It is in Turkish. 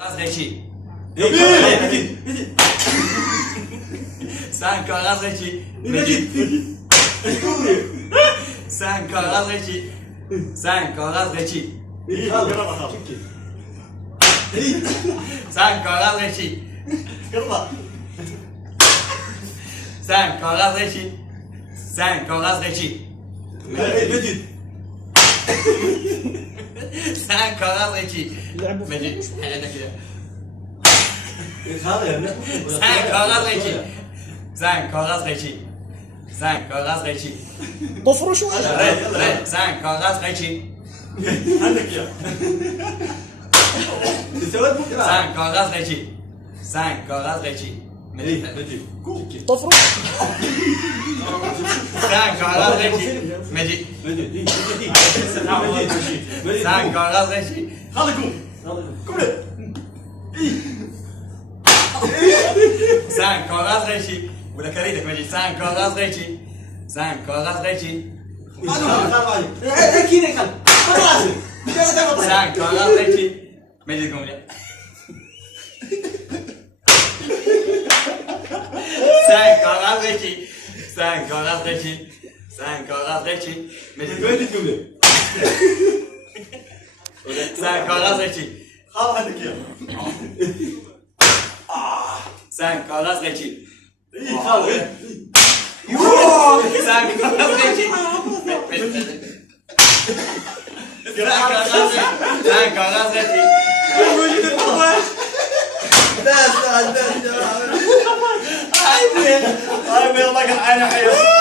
Gazreçi. Mecit. Sen Gazreçi. Mecit. Sen Gazreçi. Sen Gazreçi. Yala bakalım. Sen Gazreçi. Yala. Sen Gazreçi. Sen Gazreçi. Mecit. Sen Gazreçi. Mecit. Hele de kire. Kal ya. Sen Gazreçi. Sen Gazreçi. Sen Gazreçi. Tofroşu. Re. Sen Gazreçi. عندك يا سويت بكره Sen Gazreçi. Sen Gazreçi. مجيد Tofroş. Sen Gazreçi. Mecit. مجيد Sen Gazreçi. خلي قوم قوم Sen Gazreçi. ولا كريتك مجيد. Sen Gazreçi. Sen Gazreçi. اكيد يا خل خلاص Sen Gazreçi. Mecid قوم لي. Sen Gazreçi. Sen Gazreçi. Sen Gazreçi. Mecid قوم لي. وين تقوم Sen Gazreçi. خلاص عندك يا Sen Gazreçi. اي خلاص Sen Gazreçi. Sen Gazreçi. داس داس داس هاي والله قاعد انا